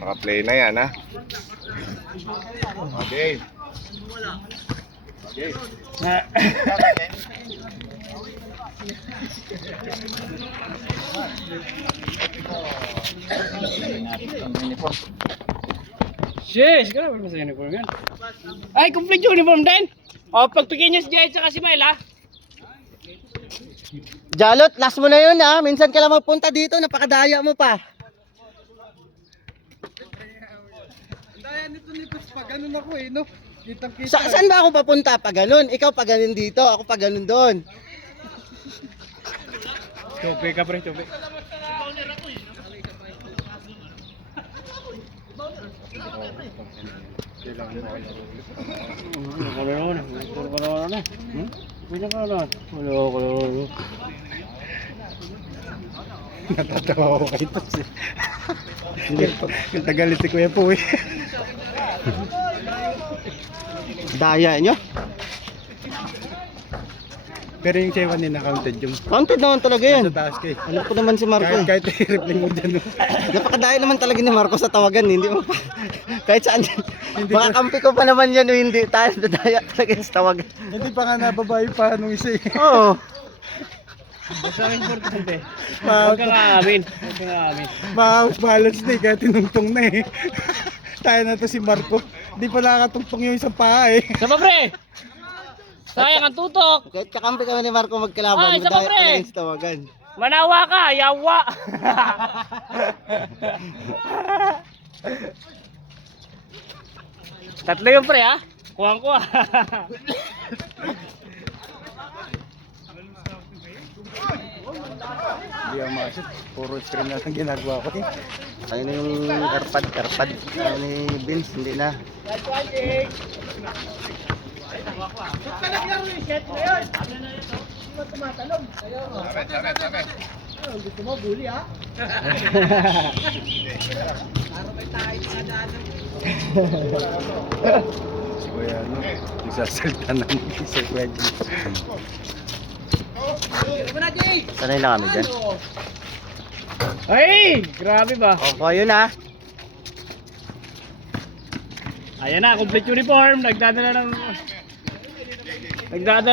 Naka-play na yan, ha? Okay. Okay. Yes, kenapa masih uniform yan? Ay, complete uniform din. O, pagpigyan niyo si Jay at si Mel, ha? Jalot, last mo na yun ha. Minsan ka lang magpunta dito, napakadaya mo pa. Daya nito pa ganun ako eh, no? Kitang-kita. Saan ba ako papunta? Pa ganun. Ikaw pa ganun dito, ako pa ganun doon. Tupi ka, pre, tupi. Natatawa ako kay Tos eh. Yung tagalit si Kuya Po eh. Daya nyo. Pero yung Chewan din na-counted yung Counted naman talaga yan. sa taas kay. Alam ko naman si Marco eh. Kahit i-reply mo dyan. Napakadaya naman talaga ni Marco sa tawagan. Hindi mo pa. Kahit saan. Makakampi ko pa naman yan o hindi. Tayo daya talaga sa tawagan. Hindi pa nga nababayo pa nung isa eh. Oo. Basta ang importante. Huwag kang aamin. Huwag kang aamin. Ma-balance na eh, kaya tinungtong na eh. Tayo na to si Marco. Hindi pa nakakatungtong yung isang paa eh. Sama, pre! Sayang ang tutok! Kahit kakampi kami ni Marco magkalaban. Ay, isa pa, madaya pre! talaga sa tawagan. Manawa ka, yawa! Tatlo yung pre, ha? Kuhang kuha. Hindi ako makasip. Puro screen na lang ginagawa ko eh. Tayo na yung airpad. Tayo ni Vince, hindi na. Si Kuya ano, nagsasalita na si Kuya G. Sanay na kami dyan. Ay! Grabe ba? Opo, yun ha. Ayan na, complete uniform. Nagdadala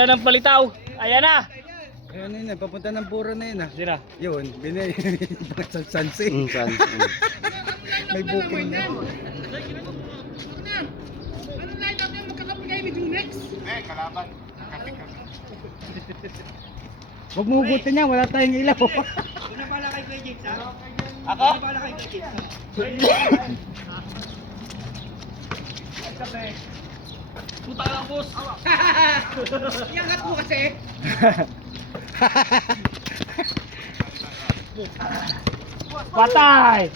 ng palitaw. Ayan na! Ayun na yun, papunta ng puro na yun ah. Sira. Yun, binay sa Sanse. Saan? May booking na. Huwag mo hugutin niya, wala tayong ilaw. Ako? Puta lang, boss. Iangat mo kasi. Patay!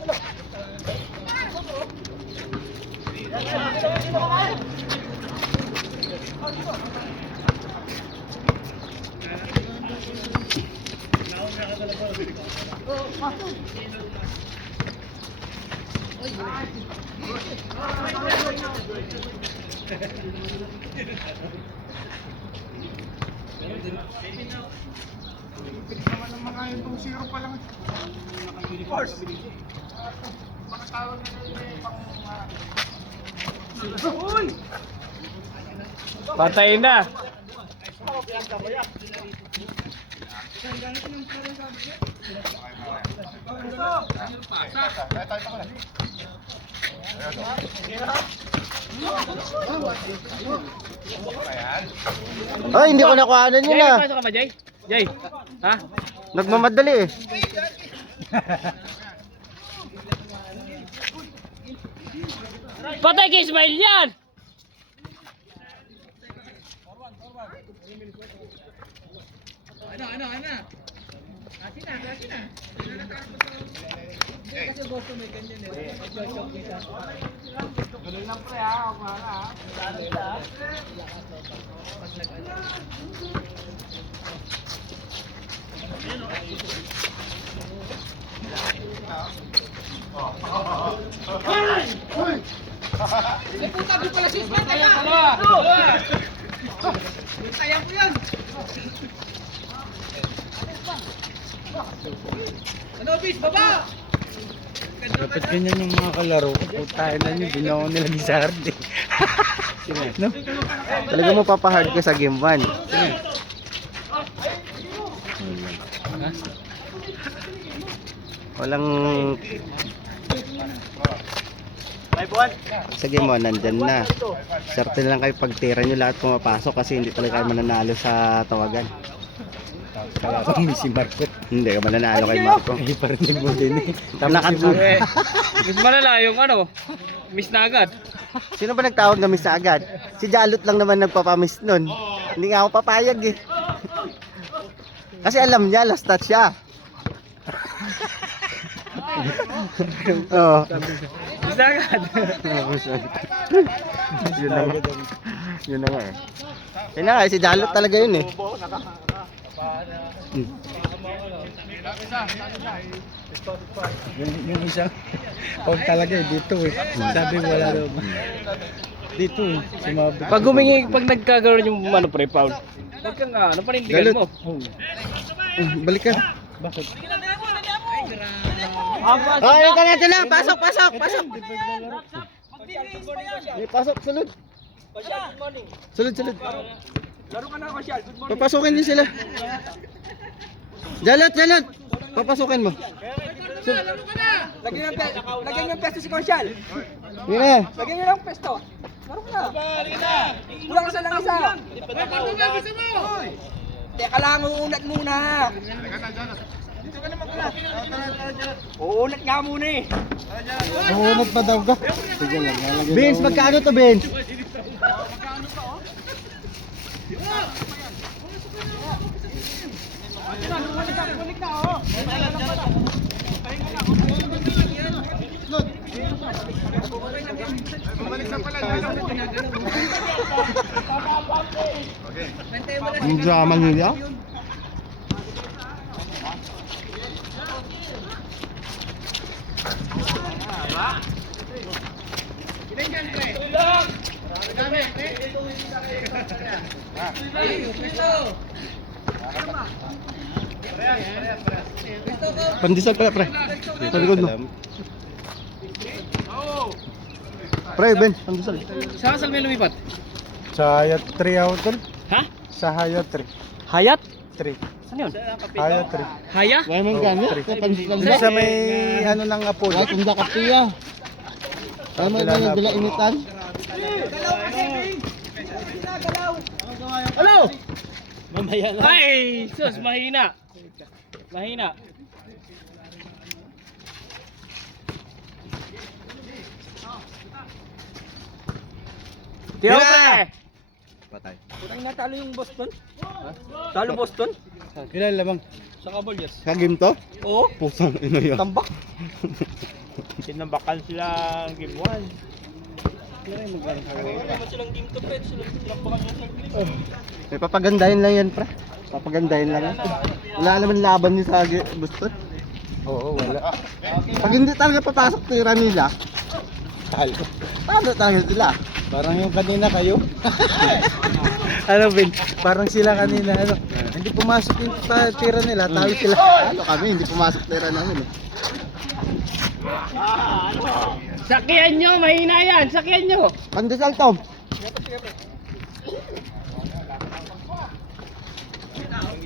Patay na. Ay, hindi ko nakuhanan yun Jay, ah. pasok ka ba, Jay? Jay, ha? Nagmamadali eh. Patay kay Ismail yan! Dapat ganyan yung mga kalaro ko. Putahin na nyo, ginawa nila ni Sardi. No? Talaga mo papahard ka sa game 1. Walang sa game 1 nandyan na. Swerte lang kayo pag tira nyo lahat pumapasok kasi hindi talaga kayo mananalo sa tawagan. Kala ko may si Marco. Hindi ka mananalo kay Marco. Hindi pa rin mo din eh. Eh, mas malala yung ano, miss na agad. Sino ba nagtawag na miss agad? Si Jalot lang naman nagpapamiss nun. Hindi nga ako papayag eh. Kasi alam niya, last touch siya. Oo. Miss na agad. Yun na nga. Yun na nga eh. Yun na nga eh, si Jalot talaga yun eh. Yung isang pag talaga eh, dito eh. Sabi wala daw. Dito eh. Sumabi. Pag humingi, pag nagkagaroon yung ano pre, foul. Huwag kang ano, panindigan mo. Balik ka. Bakit? Oh, ayun ka natin na. Pasok, pasok, pasok. Pasok, sulod. Sulod, sulod. Laro ka na ako, Shal. Good morning. Papasukin din sila. Jalot, Jalot. Papasukin mo. Lagyan ng pesto si Consyal. Yun na. Lagyan niyo ng pesto. Laro ka na. Kulang ka sa lang isa. Teka lang, uunat muna. Dito ka naman pala. Uunat nga muna eh. Mahunod pa daw ka. Sige lang. Vince, magkano to, Vince? Ang drama nila. Pandesal pala, pre. Sa likod mo. Pre, Ben, pandesal. Saan may lumipat? Sa Hayat 3 ako tol. Ha? Sa Hayat 3. Hayat? 3. Saan yun? Hayat 3. Haya? Wala mong gano. Pandesal. Doon sa may ano ng Apollo. Ay, kung kapiya. Alam mo yung bila initan? Hello! Mamaya na. Ay! Sus, mahina. Mahina. Tira mo pre! Patay. Putang natalo yung Boston. Talo Boston? Ilan lamang? Sa Caballos. Kagim to? Oo. Pusang ino yun. Tambak. Tinambakan sila game 1. May papagandahin lang yan, pre. Papagandahin lang yan. Wala naman laban niya sa Boston. Oo, wala. Pag hindi talaga papasok tira nila, Talo. paano talaga sila? Parang yung kanina kayo. Ano Ben? Parang sila kanina ano. Hindi pumasok yung tira nila, talo sila. Ano kami, hindi pumasok tira namin eh. Sakyan nyo, mahina yan. Sakyan nyo. Pandesal, Tom.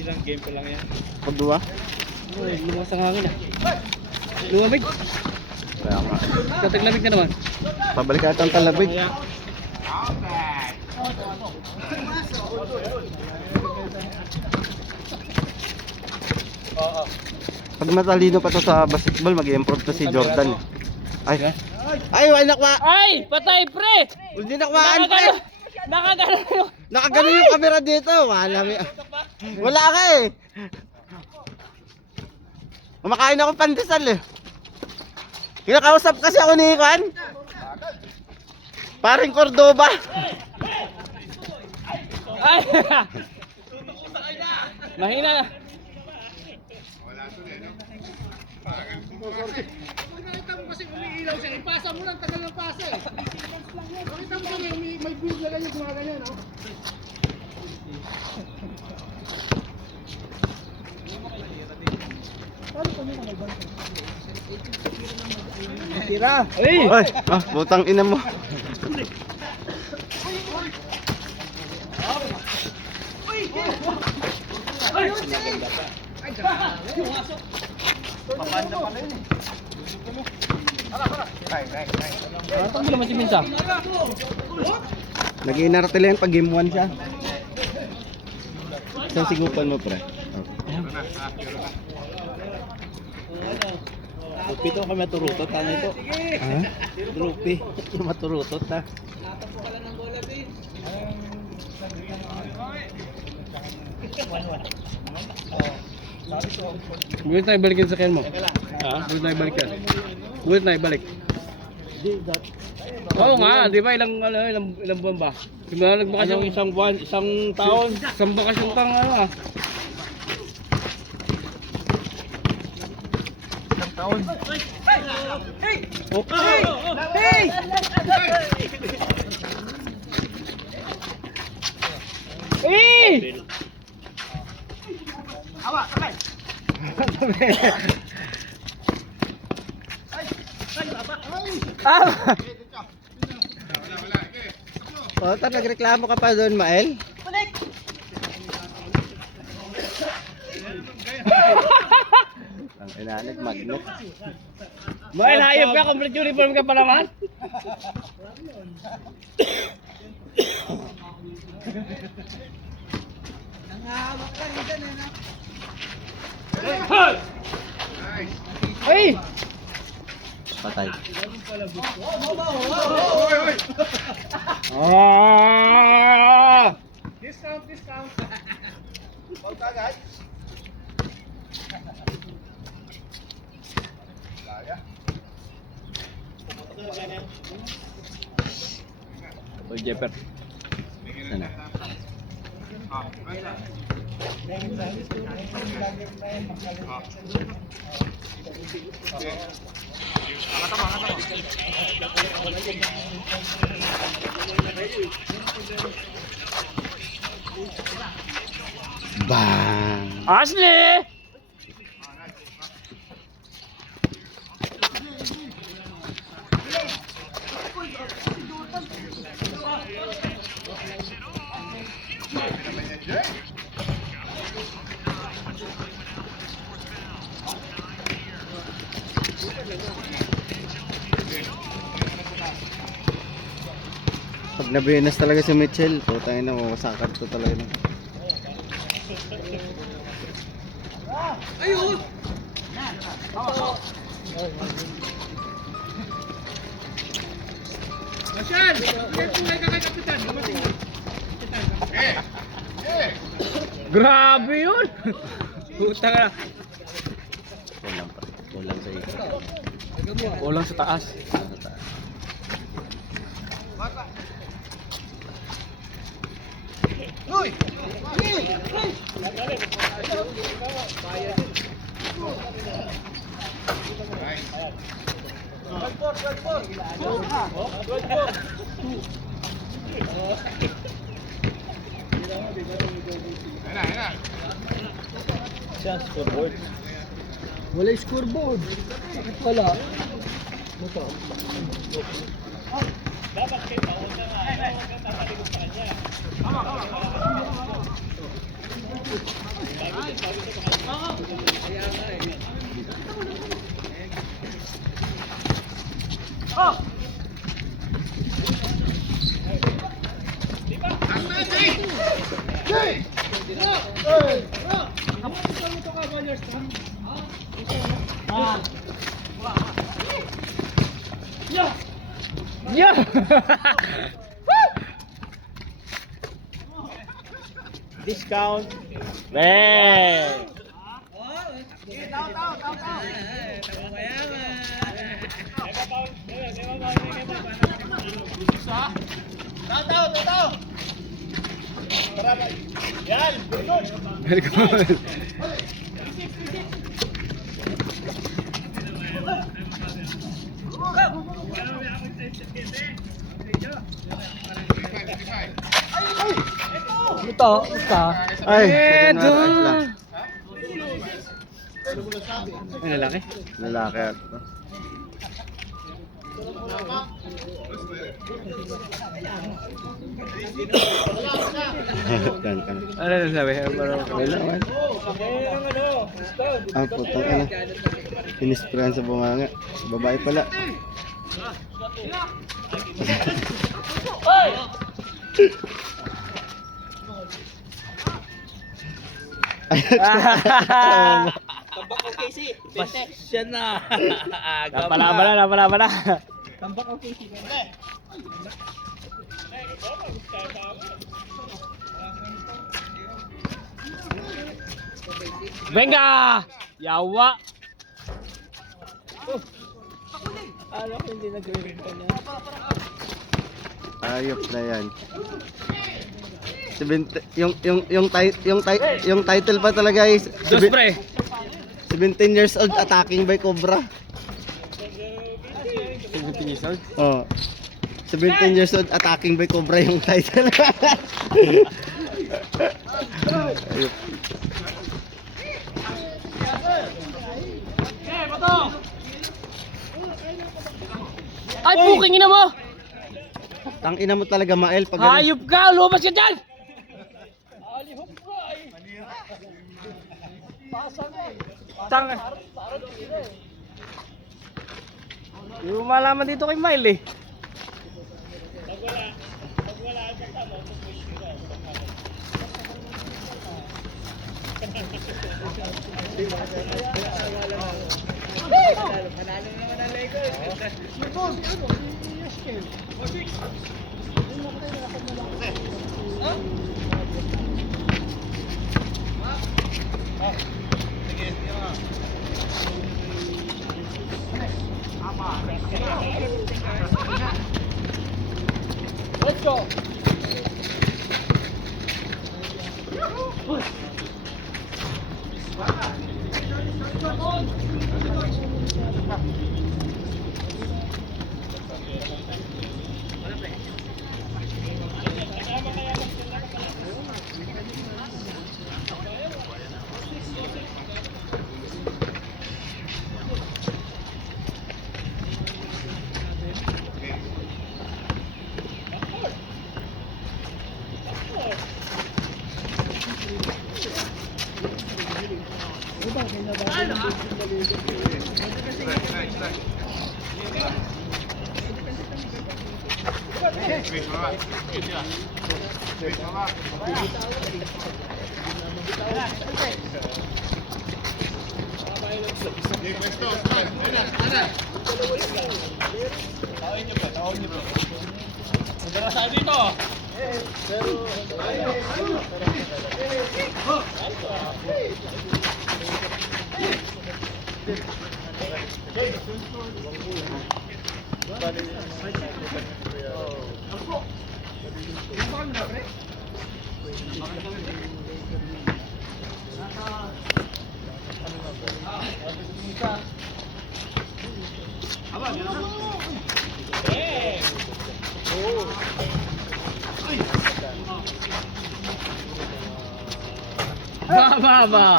Ilang game pa lang yan. Pagduwa? Lumakas ang hangin ah. Lumamig. Kaya nga. Tataglamig na naman. Pabalik ata ang talabig. Pag matalino pa to sa basketball, mag-improve to si Jordan. Ay. Ay, wala nakwa. Ay! Patay pre! Hindi nakwaan, pre. Nakagano yung... Nakagano yung camera dito. Wala ka eh. Kumakain ako pandesal eh. Kinakausap kasi ako ni Ikan. Paring Cordoba. Ay! Mahina na. Nakita mo kasi umiilaw siya, ipasa mo lang, tagal ng pasa eh. Nakita mo kami, may build na ganyan, gumaganyan, no? Paano kami na may banta? tira. Ay! Ay, butang ina mo. Parang mo naman si Minsa. Nag-iinarte lang pag game 1 siya. Isang sigupan mo, pre. Rupi to kami maturutot. Ano ito? Ha? Rupi. Yung maturutot ha. Bulit na ibalik yung sakyan mo. Ha? Bulit na ibalik yan. Bulit na ibalik. Oo nga, di ba ilang buwan ba? Di ba nagbakasyon? Anong isang buwan, isang taon? Isang bakasyon kang ano ah. Isang taon. Eh! Ah! Ota, nagreklamo ka pa doon, Mael? Ang inaanit, magnet. Mahal, hayop ka, complete uniform ka pa naman. Ay! Patay. Ah! Discount, discount. Oy, Jepper. Sana. Bang! Ashley! Pag nabinas talaga si Mitchell, putang ina, mamasakar to talaga. Masyan! Hindi po kayo kay Kapitan. Dumating na. Grabe yun! Putang na. Kulang pa. Kulang sa ito. Kulang sa taas. Kulang sa taas. Siya, scoreboard. Wala yung scoreboard. Bakit wala? Yeah! Discount. Man! Very good. Ito, ito. Ay, Edo! ayos lang. Ay, lalaki? Lalaki at Ano na sabi? Kailangan. Ah, putang ina. Inisprayan sa bunganga. Babae pala. Siya na. Napalaban na. Venga! Yawa! Ayop na yan. Yung title pa talaga is Dos pre! 17 years old attacking by Cobra. 17 years old? Oh. 17 years old attacking by Cobra yung title. Ayop. Ay, puking ina mo! Tangina mo talaga, Mael, pag ganun. Hayop ka! Lumabas ka dyan! Tang... Hindi mo malaman dito kay Mile eh. Let's go! Baba!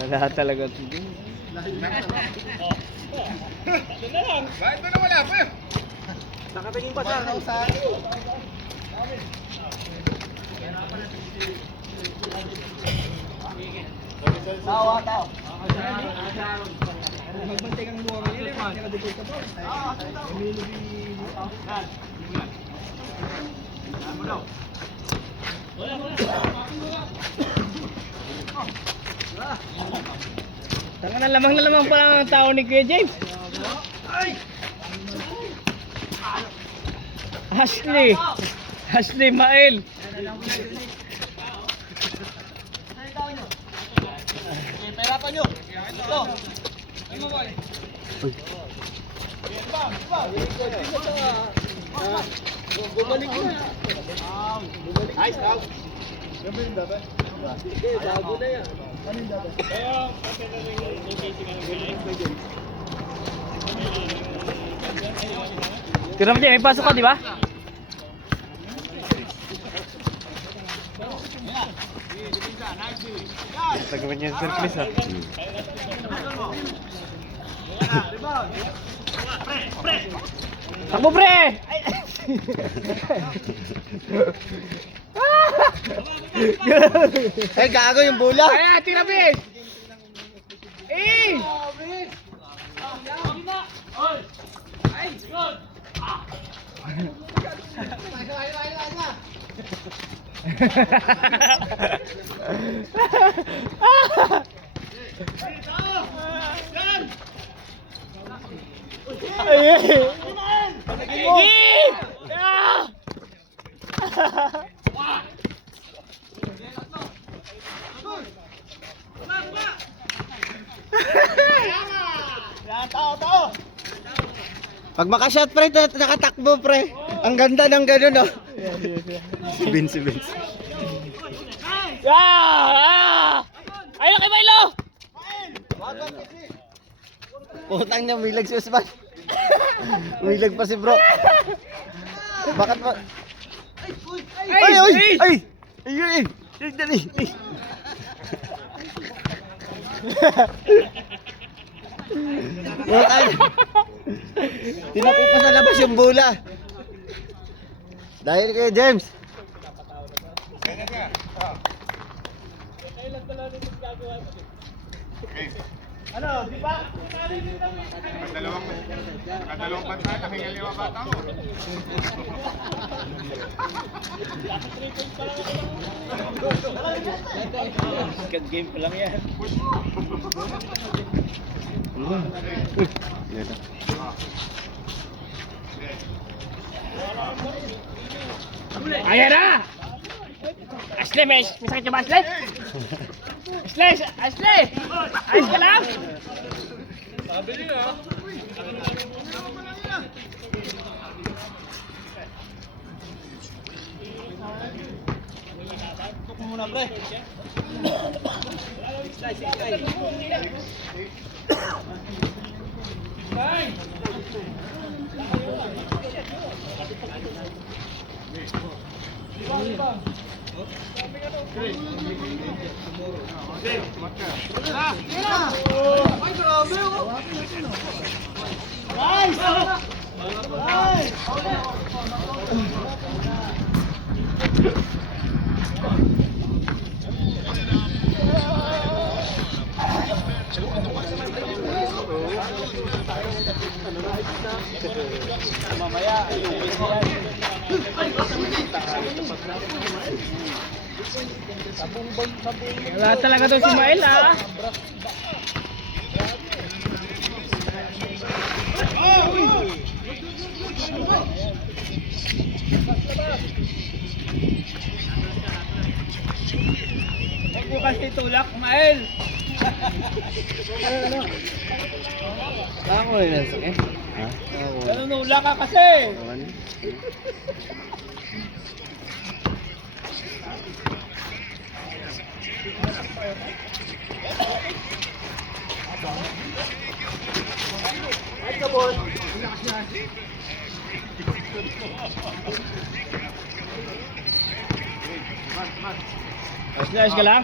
Wala talaga ito. Bakit ba nawala pa yun? Nakatingin pa sa Magbantay kang luwa ngayon, nakadikot ka pa. Tanga na lamang pa lang ang tao ni Kuya James. Ashley Mael. Pahirapan nyo. Ito. Bumalik na. Nice out. Bago na yan. Tira mo dyan, may pasok ka, di ba? Tagawan niya yung surplus ah. Takbo pre! Ay, gago yung bola. Ay, tira bis! Eh! Pag makashot pre, nakatakbo pre. Ang ganda ng ganun oh. Si Vince, si Vince. Ayun kay Milo! Putang niya, milag si Usman. Milag pa si bro. Bakit ba? Ay, ay, ay! Ay, dali. Putang. Tinapos pa sa labas yung bola. Dahil kay James. Dalawang banta, nahingal yung mga bata mo. Second game pa lang yan. Ayan na! Ashley, may sakit ka ba, Ashley? Ashley! Ayos ka lang? Wala talaga to si Mael ah. Huwag mo kasi tulak, Mael. Ako rin ang sakit. Ha? Nanunula ka kasi. Ayos ka lang?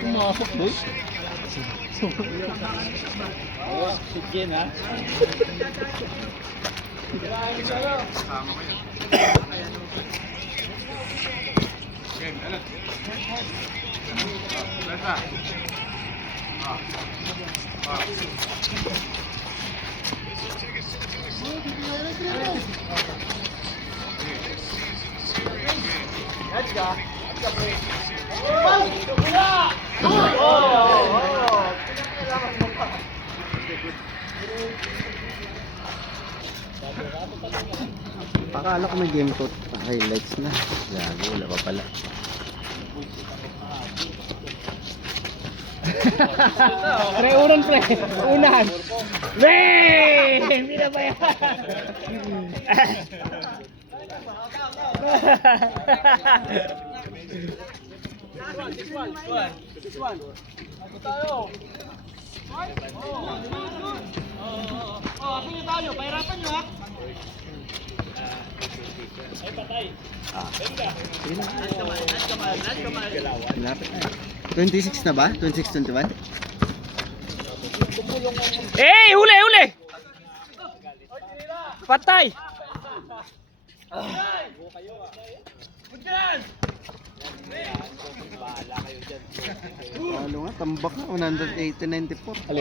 Pumasok, boy. Oxygen ha. Akala ko may game to highlights na. Gago, wala pa pala. Pre, unan pre. Unan. Wey! Hindi na ba yan? Lapit na. 26 na ba? 26, 21? Eh, huli, huli. Patay. Ano nga, tambak na. 180-94.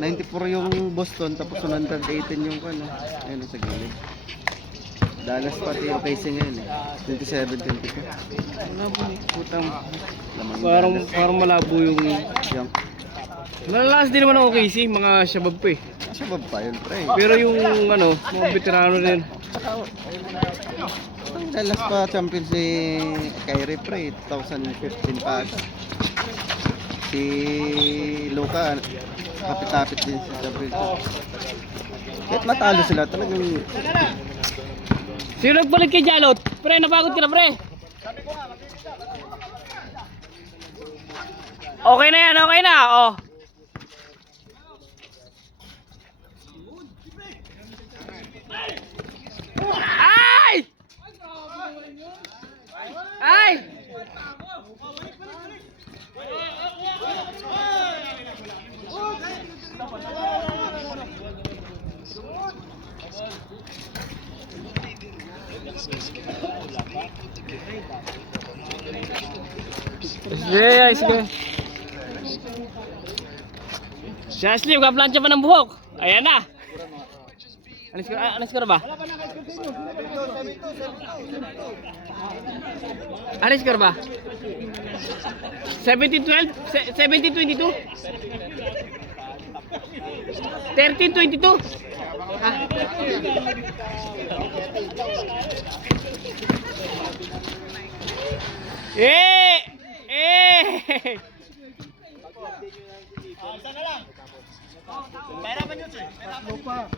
94 yung Boston, tapos 118 yung ano. Ayun sa gilid. Dallas pati yung casing ngayon eh. 27-22. Ano po, putang lamang Parang malabo yung... yung Malalakas din naman ang OKC, mga shabab pa eh. sabab pa yun, pre. Pero yung ano, mga veterano din. Ang Dallas pa champion si Kyrie, pre. 2015 pa. Si Luka, kapit-kapit din si champion. Kahit matalo sila, talagang Sino nagbalik kay Jalot? Pre, napagod ka na pre. Okay na yan, okay na. Oh. Ay! Ay! Yeah, sige. Si Ashley, magka-plancha pa ng buhok. Ayan na. Alis ka na ba? Alis ka na ba? 17-12? 17-22? 13-22? Ah. Eh! Eh! Isa na lang. Pera ba yun, sir? Pera pa.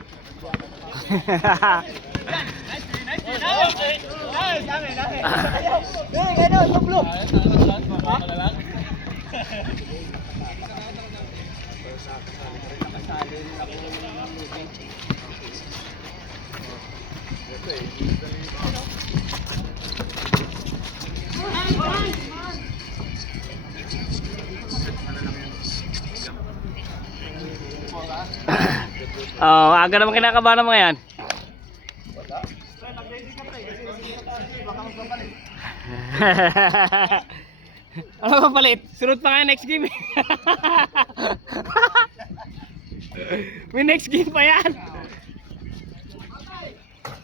Oh, aga naman kinakabahan ng mga yan. Ano ba palit? Sunod pa nga next game. May next game pa yan.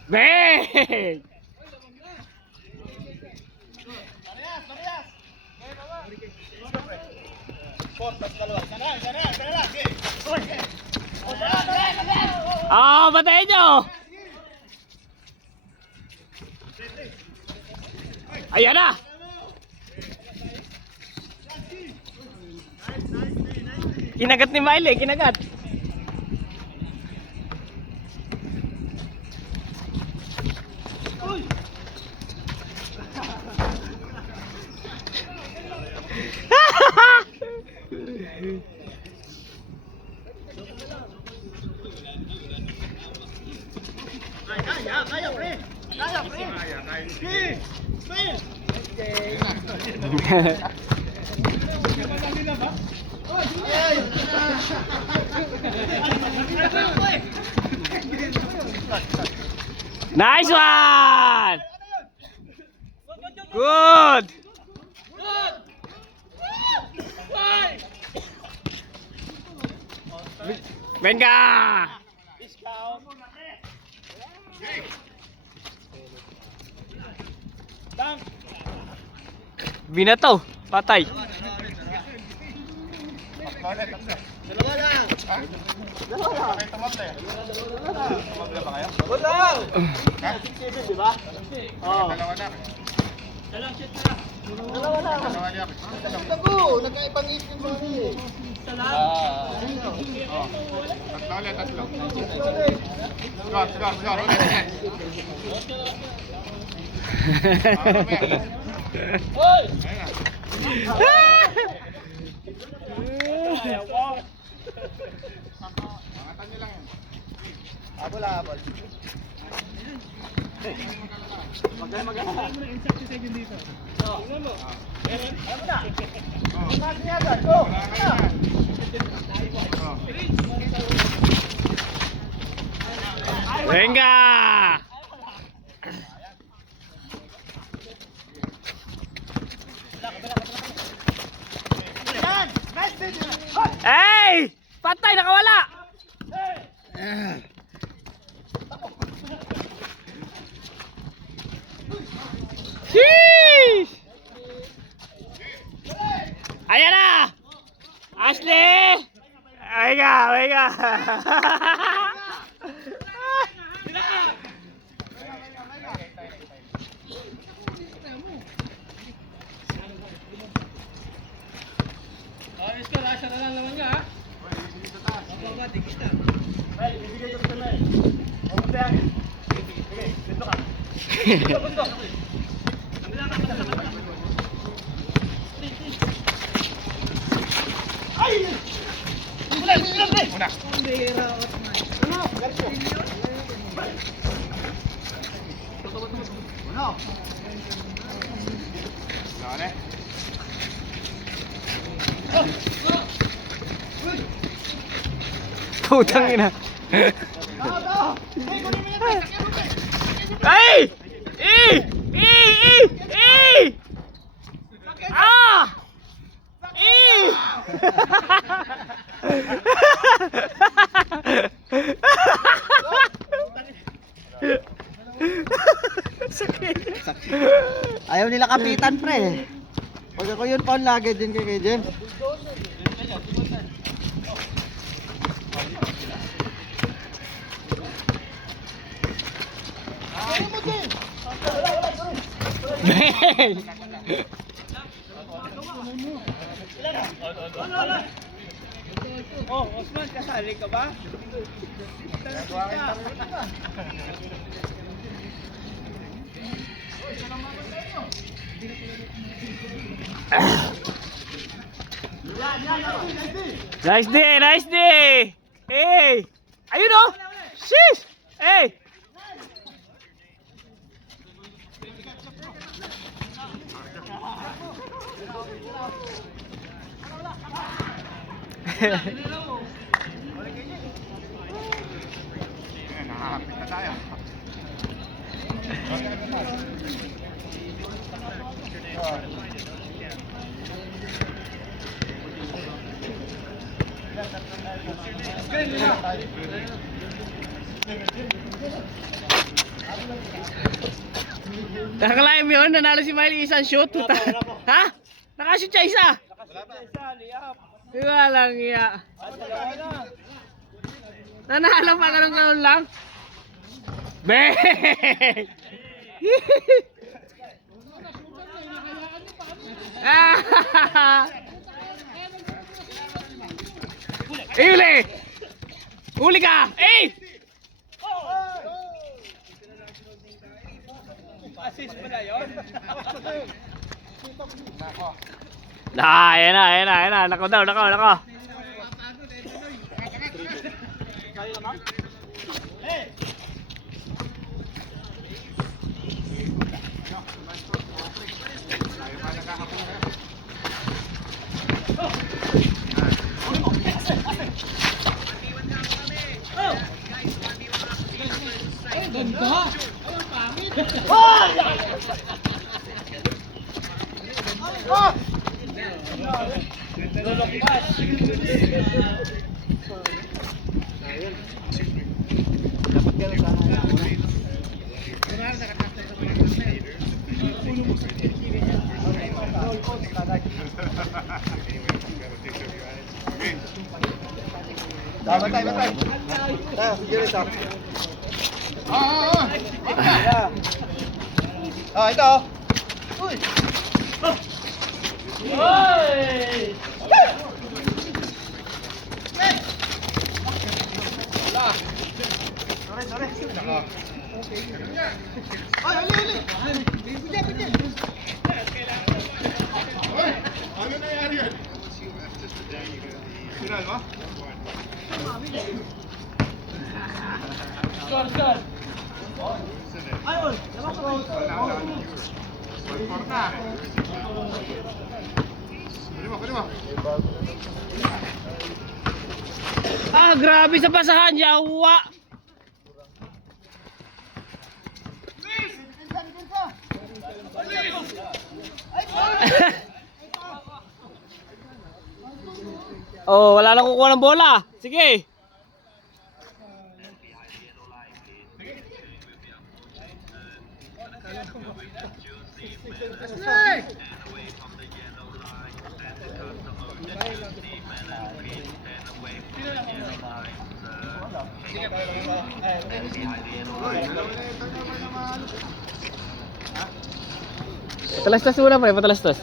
Bang! Oh, batayin nyo! Ayan na! Kinagat ni Miley, kinagat. Nice one! Good! Venga! Binato, patay. Venga! Hey! Patay, nakawala! Sheesh! Ayan na! Ashley! Venga, venga! Putang ina. Ay! Ah! Ayaw nila kapitan, pre. Pag ako yun, paon lagi din kay James. Bang! Oh, Osman, kasali ka ba? Nice day, nice day! Hey! Ayun oh! Sheesh! Hey! Nakakalaim yun, nanalo si Miley isang shoot. Ha? Nakashoot siya isa. Walang iya. Nanalo pa ganun lang. Bang! Huli! Huli ka! Eh! Assist mo na yun? Ayan na. Nako daw. Ah, ito. Ano nangyari yan? Sinal mo? Ah, grabe sa pasahan, yawa. Oh, wala nang kukuha ng bola. Sige. Patalastas muna pa, patalastas.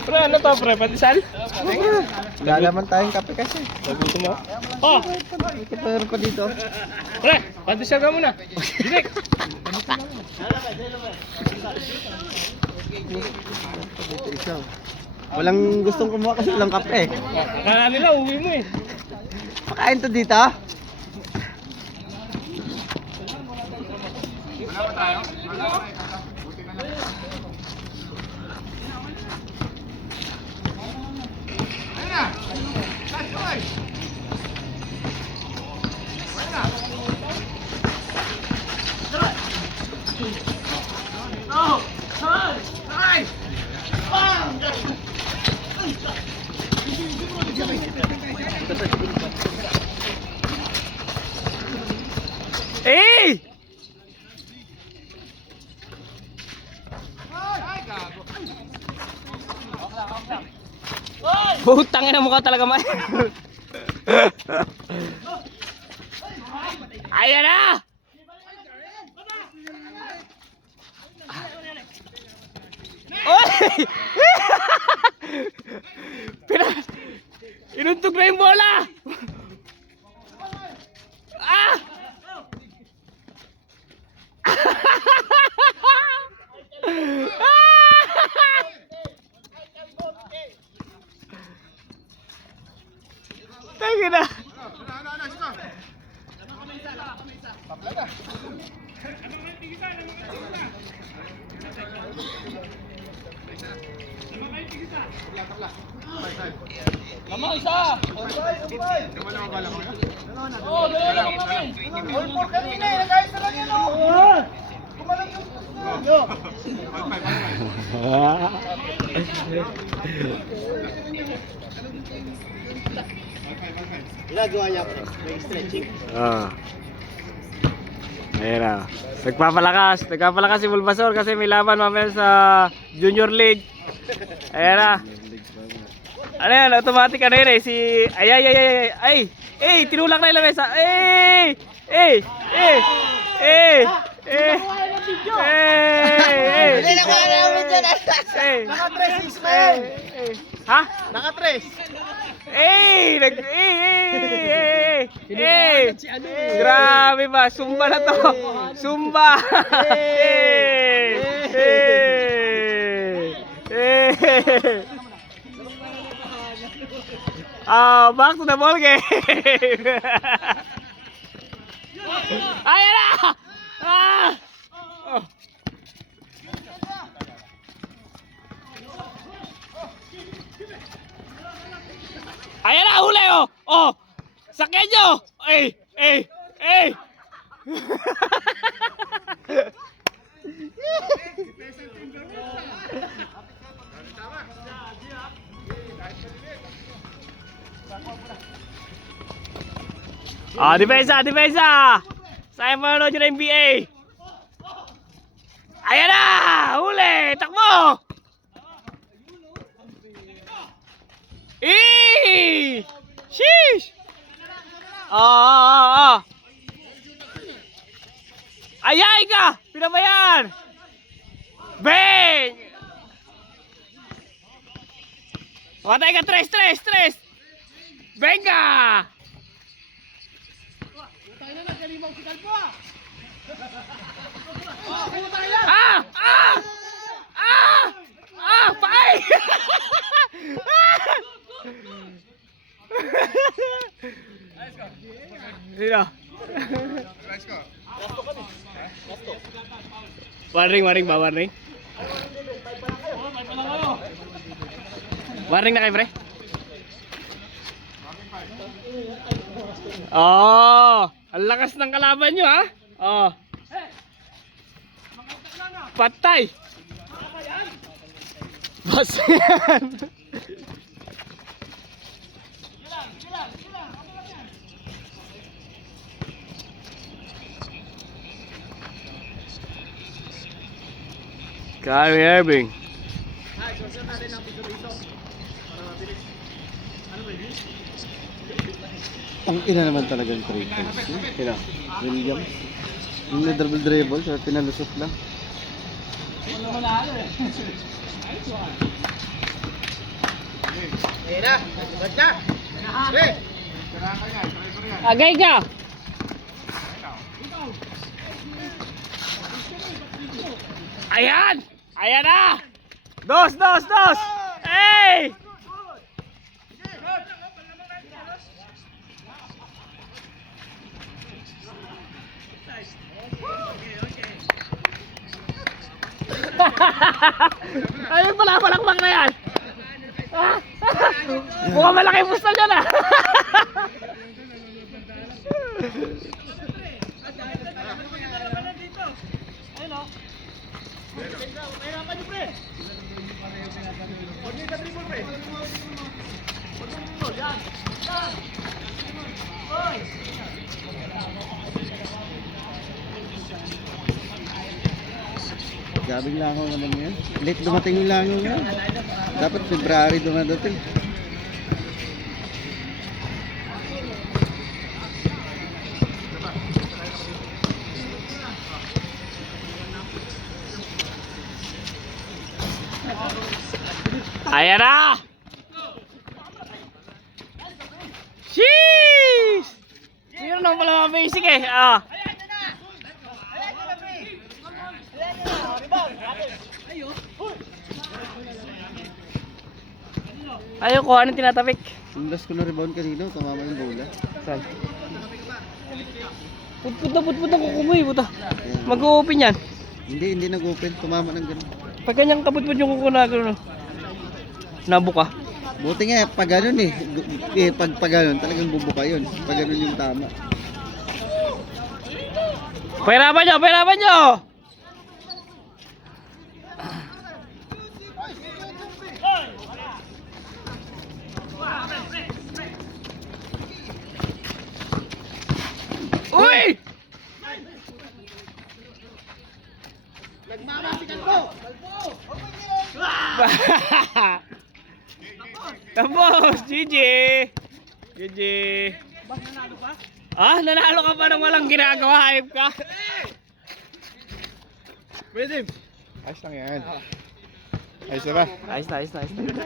Pre, ano to pre? Patisal? Lalaman tayong kape kasi. Gusto mo? Oh! Ito pero pa dito. Pre, patisal ka muna. Direk! Dito isa. Walang gustong kumuha kasi walang kape. Akala nila, uwi mo eh. Pakain to dito. Wala pa tayo? Wala pa tayo. Buti na lang. Ayun na! Last boy! Ayun na! Ay! Eh! Putang ina mukha talaga may. Ayan na! Oy! Inuntog na yung bola! Ah! Tangin na! Lamang isa! Oo, dalawa lang kami! All four kanina eh, nag-ayos na lang yan o! Kumalang yung Ginagawa niya ako. May stretching. Ayan na. Nagpapalakas si Bulbasaur kasi may laban mamaya sa Junior League. Ayan na. Ano yan, automatic ano yun eh, si... Ay, tinulak na yung lamesa. Hindi na kaya namin dyan. Eh. Naka-tres, Ismael. Ha? Naka-tres. Grabe ba? Sumba na to. Sumba. Back to the ball game. Ayan na! Oh. Ayan na, huli oh! Oh! Sakyan nyo! Eh! Depensa! Saya manonood ng NBA! Ayan na! Huli! Takbo! Sheesh! Ayay ka! Pinabayan! Bang! Matay ka! Tres! Venga! Tayo na, nagkalimaw si Kalpo ah! Paay! Sino? Warning ba? Warning na kayo, pre? Ang lakas ng kalaban nyo, ha? Patay! Basta yan! Kyrie Irving. Ang ina naman talagang triples. Sino? Williams. Yung na-dribble, so pinalusot lang. Agay ka! Ayan! Ayan na! Dos! Hey! Ano yung palakpak na yan? Mukhang malaki pusta dyan ah! Gabing langaw naman yan. Late dumating yung langaw yan. Dapat February dumadating. Ayan na! Sheesh! Meron naman pala mga basic eh. Ayaw ko, anong tinatapik? Yung last ko na rebound kanino, tumama yung bola. Saan? Put-put na kukumoy, puta. Mag-open yan. Hindi nag-open, tumama ng gano'n. Pag kanyang kaput-put yung kuko na gano'n. Nabuka. Buti nga, pag ganun pag ganun, talagang bubuka yun. Pag ganun yung tama. Pahirapan nyo! Uy! Nagmamasikan ko! Tapos, GG! Nanalo ka pa nang walang ginagawa, hype ka? Pwede. Ayos lang yan. Ayos na ba? Ayos na.